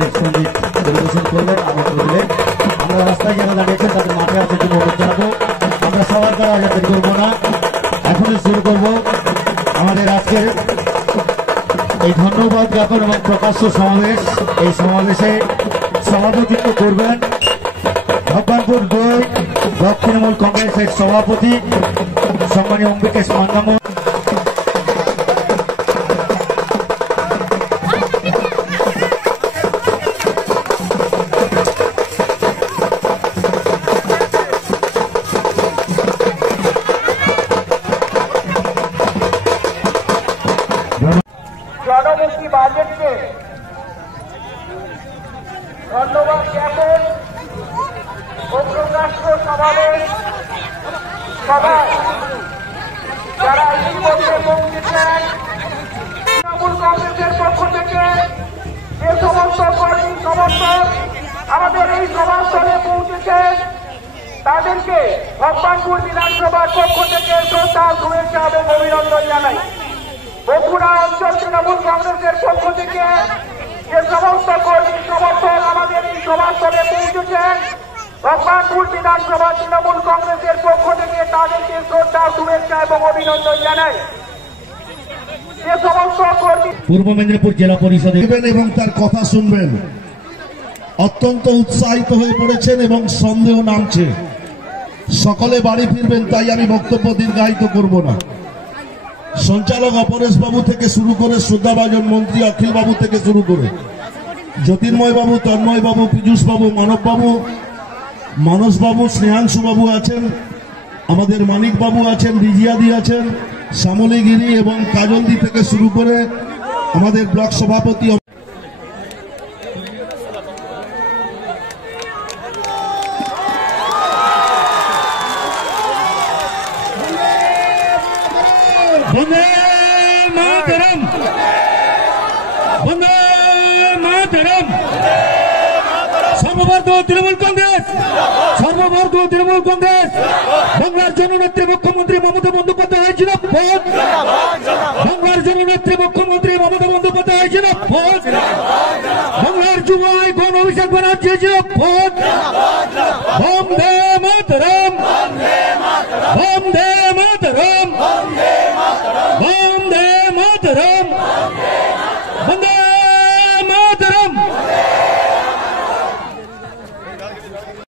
আমাদের সঙ্গীত পরিবেশন করবেন আমন্ত্রণ দিলেন। আমরা রাস্তায় যারা দাঁড়িয়েছেন তাদের মাঠে আছে জন্য অনুরোধ জানাবো। আমরা সবার দ্বারা আগে করবো না, এখনই শুরু করব আমাদের আজকের এই ধন্যবাদ জ্ঞাপন এবং প্রকাশ্য সমাবেশ। এই সমাবেশে সভাপতিত্ব করবেন ভগবানপুর 2 ব্লক তৃণমূল কংগ্রেসের সভাপতি সম্মানীয় অম্বিকেশ মান্নামো। জনমুখী বাজেটকে ধন্যবাদ জ্ঞাপন ও প্রকাশ্য সমাবেশ সভায় যারা ইতিমধ্যে পৌঁছেছেন তৃণমূল কংগ্রেসের পক্ষ থেকে যে সমস্ত কর্মী সমর্থক আমাদের এই সভাস্থলে পৌঁছেছেন তাদেরকে ভগবানপুর বিধানসভার পক্ষ থেকে শ্রদ্ধা, শুভেচ্ছা এবং অভিনন্দন জানাই। বগুড়া অঞ্চল তৃণমূল কংগ্রেসের পক্ষ থেকে যে সমস্ত কর্মী সমর্থক আমাদের এই সভাস্থলে পৌঁছেছেন ভগবানপুর বিধানসভা তৃণমূল কংগ্রেসের পক্ষ থেকে তাদেরকে শ্রদ্ধা, শুভেচ্ছা এবং অভিনন্দন জানাই। যে সমস্ত কর্মী পূর্ব মেদিনীপুর জেলা পরিষদে এবং তার কথা শুনবেন, অত্যন্ত উৎসাহিত হয়ে পড়েছেন এবং সন্দেহ নামছে, সকলে বাড়ি ফিরবেন, তাই আমি বক্তব্য দীর্ঘায়িত করব না। সঞ্চালক অপরেশ বাবু থেকে শুরু করে শ্রদ্ধাভাজন মন্ত্রী অখিল বাবু থেকে শুরু করে জ্যোতির্ময় বাবু, তন্ময় বাবু, পীযূষ বাবু, মানব বাবু, মানস বাবু, স্নেহাংশু বাবু আছেন, আমাদের মানিক বাবু আছেন, রিজিয়াদি আছেন, শ্যামলীগিরি এবং কাজলদি থেকে শুরু করে আমাদের ব্লক সভাপতি বন্দে মাতরম, বন্দে মাতরম। সর্বভারতীয় তৃণমূল কংগ্রেস, সর্বভারতীয় তৃণমূল কংগ্রেস। বাংলার জননেত্রী মুখ্যমন্ত্রী মমতা বন্দ্যোপাধ্যায় জিন্দাবাদ, বাংলার জননেত্রী মুখ্যমন্ত্রী মমতা বন্দ্যোপাধ্যায় জিন্দাবাদ, বাংলার যুবায় গণ অভিষেক ব্যানার্জি জিন্দাবাদ। বন্দে মাতরম,